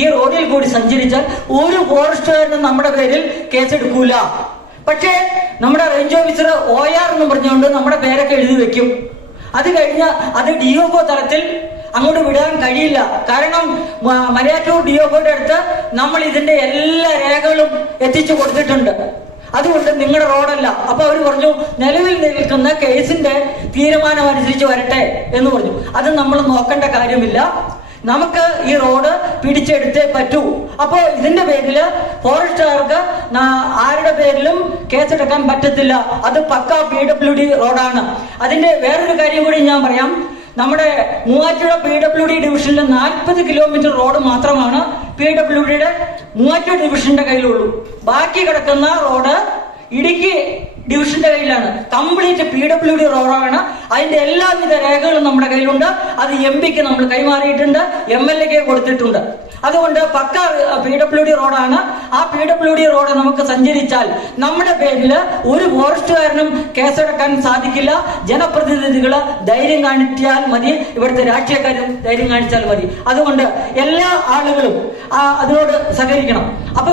ഈ റോഡിൽ കൂടി സഞ്ചരിച്ചാൽ ഒരു ഫോറസ്റ്റുകാരനും നമ്മുടെ പേരിൽ കേസെടുക്കൂല. പക്ഷേ നമ്മുടെ റേഞ്ച് ഓഫീസർ ഒ ആർ എന്ന് പറഞ്ഞുകൊണ്ട് നമ്മുടെ പേരൊക്കെ എഴുതി വെക്കും. അത് കഴിഞ്ഞ അത് ഡി ഒ തലത്തിൽ അങ്ങോട്ട് വിടാൻ കഴിയില്ല. കാരണം മലയാറ്റൂർ ഡി ഒയുടെ അടുത്ത് നമ്മൾ ഇതിന്റെ എല്ലാ രേഖകളും എത്തിച്ചു കൊടുത്തിട്ടുണ്ട്. അതുകൊണ്ട് നിങ്ങളുടെ റോഡല്ല. അപ്പൊ അവർ പറഞ്ഞു നിലവിൽ നിൽക്കുന്ന കേസിന്റെ തീരുമാനം അനുസരിച്ച് വരട്ടെ എന്ന് പറഞ്ഞു. അത് നമ്മൾ നോക്കേണ്ട കാര്യമില്ല. നമുക്ക് ഈ റോഡ് പിടിച്ചെടുത്തേ പറ്റൂ. അപ്പോ ഇതിന്റെ പേരിൽ ഫോറസ്റ്റുകാർക്ക് ആരുടെ പേരിലും കേസെടുക്കാൻ പറ്റത്തില്ല. അത് പക്ക പി ഡബ്ല്യു ഡി റോഡാണ്. അതിന്റെ വേറൊരു കാര്യം കൂടി ഞാൻ പറയാം. നമ്മുടെ മൂവാറ്റുപുഴ പി ഡബ്ല്യു ഡി ഡിവിഷനിലെ നാൽപ്പത് കിലോമീറ്റർ റോഡ് മാത്രമാണ് പി ഡബ്ല്യു ഡിയുടെ മൂവാറ്റുപുഴ ഡിവിഷന്റെ കയ്യിലുള്ളൂ. ബാക്കി കിടക്കുന്ന റോഡ് ഇടുക്കി ഡിവിഷന്റെ കയ്യിലാണ്. കംപ്ലീറ്റ് പി ഡബ്ല്യു ഡി റോറാണ് അതിന്റെ എല്ലാവിധ രേഖകളും നമ്മുടെ കയ്യിലുണ്ട്. അത് എം പിക്ക് നമ്മൾ കൈമാറിയിട്ടുണ്ട്. എം എൽ എക്ക് കൊടുത്തിട്ടുണ്ട്. അതുകൊണ്ട് പക്ക പി ഡബ്ല്യു ഡി റോഡാണ് ആ പി ഡബ്ല്യു ഡി റോഡ് നമുക്ക് സഞ്ചരിച്ചാൽ നമ്മുടെ പേരിൽ ഒരു ഫോറസ്റ്റുകാരനും കേസെടുക്കാൻ സാധിക്കില്ല. ജനപ്രതിനിധികൾ ധൈര്യം കാണിച്ചാൽ മതി. ഇവിടുത്തെ രാഷ്ട്രീയക്കാരും ധൈര്യം കാണിച്ചാൽ മതി. അതുകൊണ്ട് എല്ലാ ആളുകളും അതിനോട് സഹകരിക്കണം. അപ്പൊ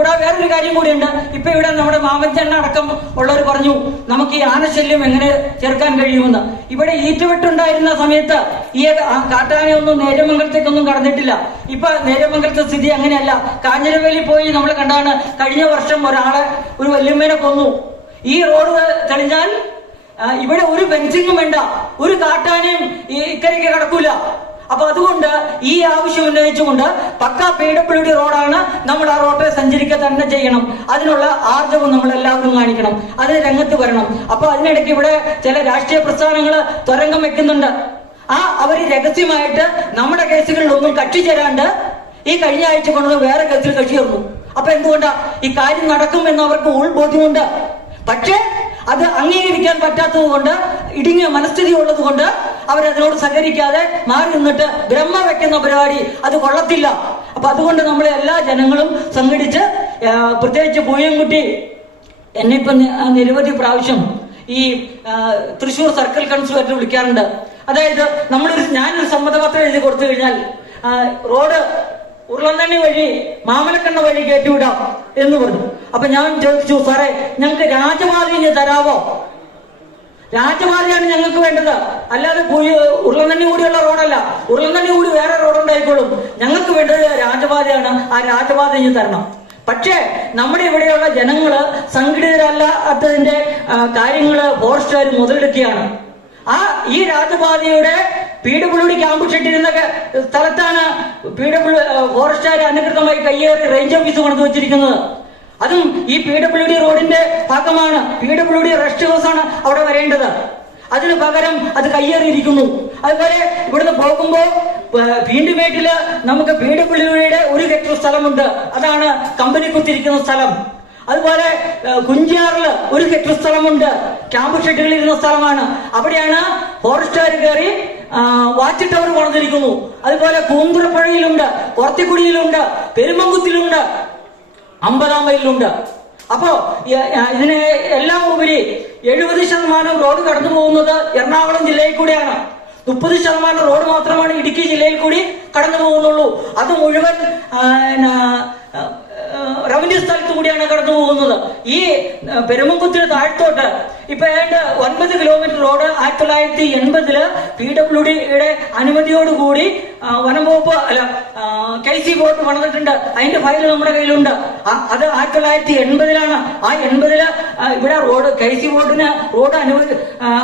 കൂടാതെ വേറൊരു കാര്യം കൂടിയുണ്ട്. ഇപ്പൊ ഇവിടെ നമ്മുടെ മാമച്ചണ്ണ അടക്കം ഉള്ളവർ പറഞ്ഞു നമുക്ക് ഈ ആനശല്യം എങ്ങനെ ചേർക്കാൻ കഴിയുമെന്ന്? ഇവിടെ ഈറ്റുവെട്ടുണ്ടായിരുന്ന സമയത്ത് ഈ കാട്ടാനയൊന്നും നേരമംഗലത്തേക്കൊന്നും കടന്നിട്ടില്ല. ഇപ്പൊ നേരമംഗലത്തെ സ്ഥിതി അങ്ങനെയല്ല. കാഞ്ഞിരവേലി പോയി നമ്മൾ കണ്ടാണ് കഴിഞ്ഞ വർഷം ഒരാളെ ഒരു വല്യമ്മേനെ കൊന്നു. ഈ റോഡ് തെളിഞ്ഞാൽ ഇവിടെ ഒരു ബെഞ്ചിങ്ങും വേണ്ട. ഒരു കാട്ടാനയും ഇക്കരയ്ക്ക് കടക്കൂല. അപ്പൊ അതുകൊണ്ട് ഈ ആവശ്യം ഉന്നയിച്ചുകൊണ്ട് പക്ക പി ഡബ്ല്യു ഡി റോഡാണ് നമ്മൾ ആ റോഡിൽ സഞ്ചരിക്കുക തന്നെ ചെയ്യണം. അതിനുള്ള ആർജവം നമ്മൾ എല്ലാവർക്കും കാണിക്കണം. അതിന് രംഗത്ത് വരണം. അപ്പൊ അതിനിടയ്ക്ക് ഇവിടെ ചില രാഷ്ട്രീയ പ്രസ്ഥാനങ്ങൾ തുരങ്കം വെക്കുന്നുണ്ട്. ആ അവർ രഹസ്യമായിട്ട് നമ്മുടെ കേസുകളിൽ ഒന്നും കക്ഷി ചേരാണ്ട് ഈ കഴിഞ്ഞ ആഴ്ച കൊണ്ട് വേറെ കേസിൽ കക്ഷി ചേർന്നു. അപ്പൊ എന്തുകൊണ്ടാ? ഈ കാര്യം നടക്കും എന്ന് അവർക്ക് ഉൾബോധ്യമുണ്ട്. പക്ഷേ അത് അംഗീകരിക്കാൻ പറ്റാത്തത് കൊണ്ട് ഇടുങ്ങിയ മനസ്ഥിതി ഉള്ളത് കൊണ്ട് അവരതിനോട് സഹകരിക്കാതെ മാറി നിന്നിട്ട് ബ്രഹ്മ വെക്കുന്ന പരിപാടി അത് കൊള്ളത്തില്ല. അപ്പൊ അതുകൊണ്ട് നമ്മൾ എല്ലാ ജനങ്ങളും സംഘടിച്ച് പ്രത്യേകിച്ച് പൂയംകുട്ടി എന്നെ ഇപ്പൊ നിരവധി പ്രാവശ്യം ഈ തൃശൂർ സർക്കിൾ കൗൺസിലർ വിളിക്കാറുണ്ട്. അതായത് നമ്മളൊരു ഞാനൊരു സമ്മതപത്രം എഴുതി കൊടുത്തു കഴിഞ്ഞാൽ റോഡ് ഉരുളന്നണ്ണി വഴി മാമലക്കണ്ണ വഴി കയറ്റിവിടാം എന്ന് പറഞ്ഞു. അപ്പൊ ഞാൻ ചോദിച്ചു സാറേ ഞങ്ങൾക്ക് രാജവാദിനെ തരാവോ? രാജപാതയാണ് ഞങ്ങൾക്ക് വേണ്ടത്. അല്ലാതെ ഉരുളന്നണ്ണി കൂടിയുള്ള റോഡല്ല. ഉരുളന്നണ്ണി കൂടി വേറെ റോഡ് ഉണ്ടായിക്കോളും ഞങ്ങൾക്ക് വേണ്ടത് രാജപാതയാണ് ആ രാജപാത ഇനി തരണം. പക്ഷേ നമ്മുടെ ഇവിടെയുള്ള ജനങ്ങൾ സംഘടിതരല്ലാത്തതിന്റെ കാര്യങ്ങൾ ഫോറസ്റ്റുകാർ മുതലെടുക്കുകയാണ്. ആ ഈ രാജപാതയുടെ പി ഡബ്ല്യു ഡി ക്യാമ്പ് ഷെട്ടിരുന്ന സ്ഥലത്താണ് പി ഡബ്ല്യു ഫോറസ്റ്റുകാർ അനധികൃതമായി കയ്യേറി റേഞ്ച് ഓഫീസ് കൊണ്ടു വച്ചിരിക്കുന്നത്. അതും ഈ പി ഡബ്ല്യു ഡി റോഡിന്റെ ഭാഗമാണ്. P W D rest house ആണ് അവിടെ വരേണ്ടത്. അതിന് പകരം അത് കയ്യേറിയിരിക്കുന്നു. അതുപോലെ ഇവിടുന്ന് പോകുമ്പോ വീണ്ടുമേട്ടിൽ നമുക്ക് പി ഡബ്ല്യു ഡിയുടെ ഒരു ഹെക്ടർ സ്ഥലമുണ്ട്. അതാണ് കമ്പനി കുത്തിരിക്കുന്ന സ്ഥലം. അതുപോലെ കുഞ്ചിയാറിൽ ഒരു ഹെക്ടർ സ്ഥലമുണ്ട്. ക്യാമ്പ് ഷെഡുകളിൽ ഇരുന്ന സ്ഥലമാണ്. അവിടെയാണ് ഫോറസ്റ്റുകാർ കയറി വാച്ച് ടവർ പണിതിരിക്കുന്നു. അതുപോലെ കൂന്തുരപ്പുഴയിലുണ്ട് പുറത്തിക്കുടിയിലുണ്ട് പെരുമങ്കുത്തിലുണ്ട് അമ്പതാം മൈലിലുണ്ട്. അപ്പോ ഇതിന് എല്ലാം ഉപരി എഴുപത് ശതമാനം റോഡ് കടന്നു പോകുന്നത് എറണാകുളം ജില്ലയിൽ കൂടിയാണ്. മുപ്പത് ശതമാനം റോഡ് മാത്രമാണ് ഇടുക്കി ജില്ലയിൽ കൂടി കടന്നു പോകുന്നുള്ളൂ. അത് മുഴുവൻ റവന്യൂ സ്ഥലത്ത് കൂടിയാണ് കടന്നു പോകുന്നത്. ഈ പെരുമക്കുത്തിന് താഴ്ത്തോട്ട് ഇപ്പൊ ഏതാണ്ട് ഒൻപത് കിലോമീറ്റർ റോഡ് ആയിരത്തി തൊള്ളായിരത്തി എൺപതിൽ പി ഡബ്ല്യു ഡിയുടെ അനുമതിയോടുകൂടി വനംവകുപ്പ് വനം വകുപ്പ് അല്ല കെ സി ബോർഡ് വന്നിട്ടുണ്ട്. അതിന്റെ ഫയൽ നമ്മുടെ കയ്യിലുണ്ട്. അത് ആയിരത്തി തൊള്ളായിരത്തി എൺപതിലാണ് ആ എൺപതിൽ ഇവിടെ റോഡ് കെ സി ബോർഡിന് റോഡ് അനുമതി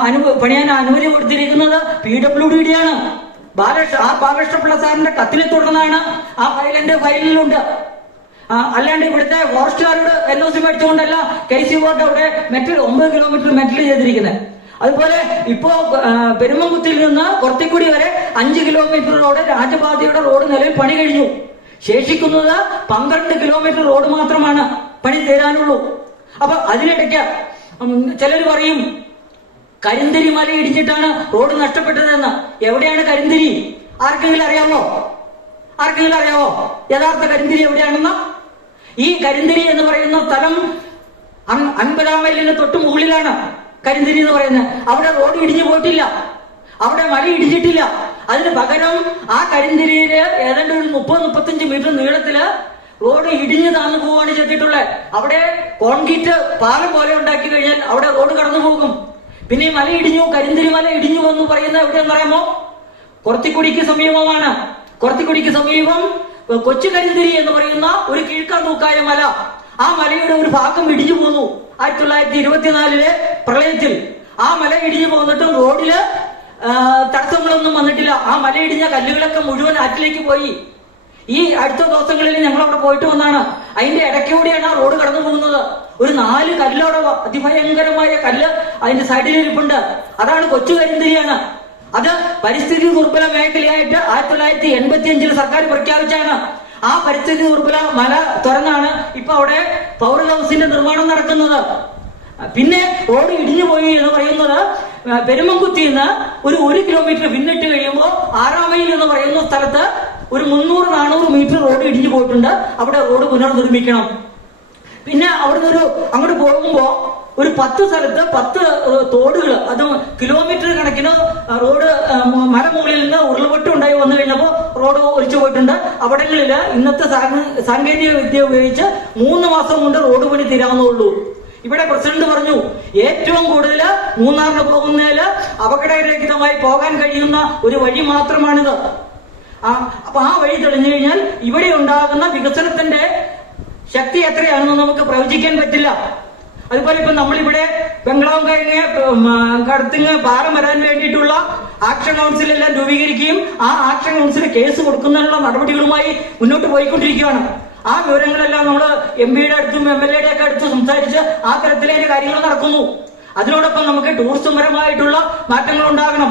അനു പണിയാൻ അനുമതി കൊടുത്തിരിക്കുന്നത് പി ഡബ്ല്യു ഡിയുടെ ആണ് ബാലകൃഷ്ണ ആ ബാലകൃഷ്ണപിള്ള സാറിന്റെ കത്തിനെ തുടർന്നാണ് ആ ഫയൽ എന്റെ ഫയലിലുണ്ട്. അല്ലാണ്ട് ഇവിടുത്തെ ഫോറസ്റ്റുകാരോട് എൽ ഒ സി മേടിച്ചുകൊണ്ടല്ല കെ സി ബോർഡ് അവിടെ മെറ്റൽ ഒമ്പത് കിലോമീറ്റർ മെറ്റൽ ചെയ്തിരിക്കുന്നത് അതുപോലെ ഇപ്പോ ആ, പെരുമങ്കുത്തിൽ നിന്ന് കുറത്തിക്കുടി വരെ അഞ്ച് കിലോമീറ്റർ റോഡ് രാജപാതയുടെ റോഡ് നിലവിൽ പണി കഴിഞ്ഞു. ശേഷിക്കുന്നത് പന്ത്രണ്ട് കിലോമീറ്റർ റോഡ് മാത്രമാണ് പണി തീരാനുള്ളൂ. അപ്പൊ അതിനിടയ്ക്ക് ചിലർ പറയും കരിന്തിരി മല ഇടിച്ചിട്ടാണ് റോഡ് നഷ്ടപ്പെട്ടതെന്ന്. എവിടെയാണ് കരിന്തിരി? ആർക്കെങ്കിലും അറിയാമോ? ആർക്കെങ്കിലും അറിയാമോ? യഥാർത്ഥ കരിന്തിരി എവിടെയാണെന്ന്? ഈ കരിന്തിരി എന്ന് പറയുന്ന സ്ഥലം അൻപതാം മൈലിന് തൊട്ട് മുകളിലാണ്. കരിന്തിരി എന്ന് പറയുന്നത്. അവിടെ റോഡ് ഇടിഞ്ഞു പോയിട്ടില്ല. അവിടെ മഴ ഇടിച്ചിട്ടില്ല അതിന് പകരം ആ കരിന്തിരിയിൽ ഏതാണ്ട് ഒരു മുപ്പത് മുപ്പത്തഞ്ച് മീറ്റർ നീളത്തിൽ റോഡ് ഇടിഞ്ഞു താന്നു പോവാണ് ചെയ്തിട്ടുള്ളത്. അവിടെ കോൺക്രീറ്റ് പാലം പോലെ ഉണ്ടാക്കി കഴിഞ്ഞാൽ അവിടെ റോഡ് കടന്നു പോകും. പിന്നെ മല ഇടിഞ്ഞു കരിന്തിരി മല ഇടിഞ്ഞു എന്ന് പറയുന്നത് എവിടെയെന്ന് അറിയാമോ കുറത്തിക്കുടിക്ക് സമീപമാണ്. കുറത്തിക്കുടിക്ക് സമീപം കൊച്ചു കരിന്തിരി എന്ന് പറയുന്ന ഒരു കീഴ്ക്കാർ തൂക്കായ മല. ആ മലയുടെ ഒരു ഭാഗം ഇടിഞ്ഞു പോന്നു. ആയിരത്തി തൊള്ളായിരത്തി ഇരുപത്തിനാലിലെ പ്രളയത്തിൽ ആ മല ഇടിഞ്ഞു പോന്നിട്ടും റോഡിൽ തടസ്സങ്ങളൊന്നും വന്നിട്ടില്ല. ആ മല ഇടിഞ്ഞ കല്ലുകളൊക്കെ മുഴുവൻ ആറ്റിലേക്ക് പോയി. ഈ അടുത്ത ദിവസങ്ങളിൽ ഞങ്ങൾ അവിടെ പോയിട്ട് വന്നാണ്. അതിന്റെ ഇടയ്ക്കൂടെയാണ് ആ റോഡ് കടന്നു പോകുന്നത്. ഒരു നാല് കല്ലോടെ അതിഭയങ്കരമായ കല്ല് അതിന്റെ സൈഡിൽ ഇരിപ്പുണ്ട് അതാണ് കൊച്ചു കരിന്തിരിയാണ്. അത് പരിസ്ഥിതി ദുർബല മേഖലയായിട്ട് ആയിരത്തി തൊള്ളായിരത്തി എൺപത്തി അഞ്ചിൽ സർക്കാർ പ്രഖ്യാപിച്ചാണ്. ആ പരിസ്ഥിതി ദുർബല മല തുറന്നാണ് ഇപ്പൊ അവിടെ പവർ ഹൗസിന്റെ നിർമ്മാണം നടക്കുന്നത്. പിന്നെ റോഡ് ഇടിഞ്ഞു പോയി എന്ന് പറയുന്നത് പെരുമംകുത്തിയിൽ നിന്ന് ഒരു ഒരു കിലോമീറ്റർ പിന്നിട്ട് കഴിയുമ്പോൾ ആറാമയിൽ എന്ന് പറയുന്ന സ്ഥലത്ത് ഒരു മുന്നൂറ് നാനൂറ് മീറ്റർ റോഡ് ഇടിഞ്ഞു പോയിട്ടുണ്ട്. അവിടെ റോഡ് പുനർനിർമ്മിക്കണം. പിന്നെ അവിടുന്ന് ഒരു അങ്ങോട്ട് പോകുമ്പോ ഒരു പത്ത് സ്ഥലത്ത് പത്ത് തോടുകൾ അത് കിലോമീറ്റർ കണക്കിന് റോഡ് മരമുകളിൽ നിന്ന് ഉരുൾപൊട്ടം ഉണ്ടായി വന്നു കഴിഞ്ഞപ്പോൾ റോഡ് ഒലിച്ചു പോയിട്ടുണ്ട്. അവിടങ്ങളിൽ ഇന്നത്തെ സാങ്കേ- സാങ്കേതിക വിദ്യ ഉപയോഗിച്ച് മൂന്ന് മാസം കൊണ്ട് റോഡ് പണി തീരാവുന്നുള്ളൂ ഇവിടെ പ്രസിഡന്റ് പറഞ്ഞു ഏറ്റവും കൂടുതൽ മൂന്നാറിന് പോകുന്നതിൽ അപകടരഹിതമായി പോകാൻ കഴിയുന്ന ഒരു വഴി മാത്രമാണിത്. ആ അപ്പൊ ആ വഴി തെളിഞ്ഞു കഴിഞ്ഞാൽ ഇവിടെ ഉണ്ടാകുന്ന വികസനത്തിന്റെ ശക്തി എത്രയാണെന്ന് നമുക്ക് പ്രവചിക്കാൻ പറ്റില്ല. അതുപോലെ ഇപ്പൊ നമ്മളിവിടെ ബംഗ്ലാവ് കഴിഞ്ഞ് കടത്തിങ് പാലം വരാൻ വേണ്ടിയിട്ടുള്ള ആക്ഷൻ കൗൺസിൽ എല്ലാം രൂപീകരിക്കുകയും ആ ആക്ഷൻ കൗൺസിൽ കേസ് കൊടുക്കുന്നതിനുള്ള നടപടികളുമായി മുന്നോട്ട് പോയിക്കൊണ്ടിരിക്കുകയാണ്. ആ വിവരങ്ങളെല്ലാം നമ്മൾ എം പിയുടെ അടുത്തും എം എൽ എയുടെ ഒക്കെ അടുത്ത് സംസാരിച്ച് ആ തരത്തിലെ കാര്യങ്ങൾ നടക്കുന്നു. അതിനോടൊപ്പം നമുക്ക് ടൂറിസം പരമായിട്ടുള്ള മാറ്റങ്ങൾ ഉണ്ടാകണം